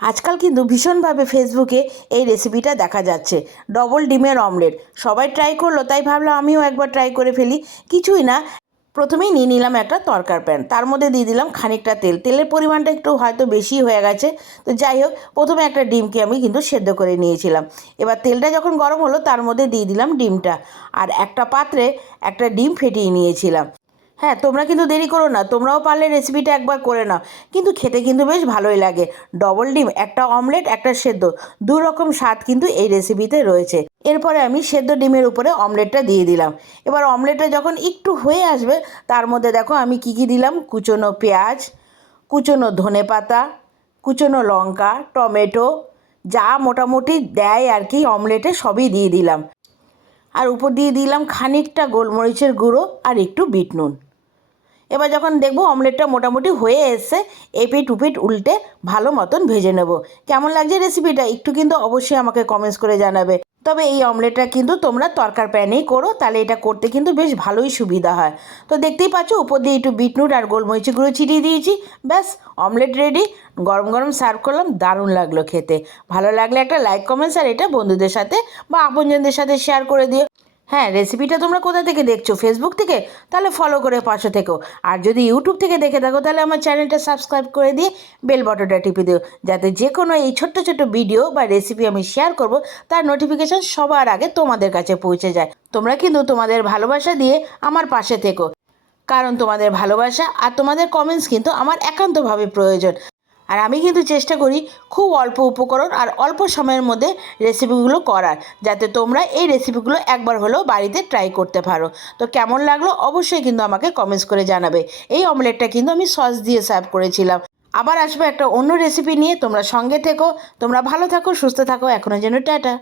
আজকাল কিন্তু ভীষণভাবে ফেসবুকে এই রেসিপিটা দেখা যাচ্ছে, ডবল ডিমের অমলেট। সবাই ট্রাই করলো, তাই ভাবলাম আমিও একবার ট্রাই করে ফেলি। কিছুই না, প্রথমেই নিয়ে নিলাম একটা তরকার প্যান, তার মধ্যে দিয়ে দিলাম খানিকটা তেল। তেলের পরিমাণটা একটু হয়তো বেশি হয়ে গেছে, তো যাই হোক, প্রথমে একটা ডিমকে আমি কিন্তু সেদ্ধ করে নিয়েছিলাম। এবার তেলটা যখন গরম হলো তার মধ্যে দিয়ে দিলাম ডিমটা, আর একটা পাত্রে একটা ডিম ফেটিয়ে নিয়েছিলাম। হ্যাঁ, তোমরা কিন্তু দেরি করো না, তোমরাও পারলে রেসিপিটা একবার করে নাও, কিন্তু খেতে কিন্তু বেশ ভালোই লাগে। ডবল ডিম, একটা অমলেট, একটা সেদ্ধ, দু রকম স্বাদ কিন্তু এই রেসিপিতে রয়েছে। এরপরে আমি সেদ্ধ ডিমের উপরে অমলেটটা দিয়ে দিলাম। এবার অমলেটটা যখন একটু হয়ে আসবে, তার মধ্যে দেখো আমি কি কি দিলাম: কুচনো পেঁয়াজ, কুচনো ধনেপাতা, কুচনো লঙ্কা, টমেটো, যা মোটামুটি দেয় আর কি অমলেটে, সবই দিয়ে দিলাম। আর উপর দিয়ে দিলাম খানিকটা গোলমরিচের গুঁড়ো আর একটু বিট নুন। এবার যখন দেখবো অমলেটটা মোটামুটি হয়ে এসছে, এপিট উপিট উল্টে ভালো মতন ভেজে নেব। কেমন লাগছে রেসিপিটা একটু কিন্তু অবশ্যই আমাকে কমেন্টস করে জানাবে। তবে এই অমলেটটা কিন্তু তোমরা তরকার প্যানেই করো, তাহলে এটা করতে কিন্তু বেশ ভালোই সুবিধা হয়। তো দেখতেই পাচ্ছ, উপর দিয়ে একটু বিটনুট আর গোলমরিচের গুঁড়ো ছিটিয়ে দিয়েছি। ব্যাস, অমলেট রেডি। গরম গরম সার্ভ করলাম, দারুণ লাগলো খেতে। ভালো লাগলে একটা লাইক, কমেন্টস আর এটা বন্ধুদের সাথে বা আপনজনদের সাথে শেয়ার করে দিও। হ্যাঁ, রেসিপিটা তোমরা কোথা থেকে দেখছো? ফেসবুক থেকে? তাহলে ফলো করে পাশে থেকো। আর যদি ইউটিউব থেকে দেখে থাকো, তাহলে আমার চ্যানেলটা সাবস্ক্রাইব করে দিয়ে বেল বাটনটা টিপে দিও, যাতে যে কোনো এই ছোট্ট ছোট্ট ভিডিও বা রেসিপি আমি শেয়ার করব, তার নোটিফিকেশান সবার আগে তোমাদের কাছে পৌঁছে যায়। তোমরা কিন্তু তোমাদের ভালোবাসা দিয়ে আমার পাশে থেকো, কারণ তোমাদের ভালোবাসা আর তোমাদের কমেন্টস কিন্তু আমার একান্তভাবে প্রয়োজন। আর আমি কিন্তু চেষ্টা করি খুব অল্প উপকরণ আর অল্প সময়ের মধ্যে রেসিপিগুলো করার, যাতে তোমরা এই রেসিপিগুলো একবার হলেও বাড়িতে ট্রাই করতে পারো। তো কেমন লাগলো অবশ্যই কিন্তু আমাকে কমেন্টস করে জানাবে। এই অমলেটটা কিন্তু আমি সস দিয়ে সার্ভ করেছিলাম। আবার আসবো একটা অন্য রেসিপি নিয়ে, তোমরা সঙ্গে থেকো। তোমরা ভালো থাকো, সুস্থ থাকো, এখনো যেন টাটা।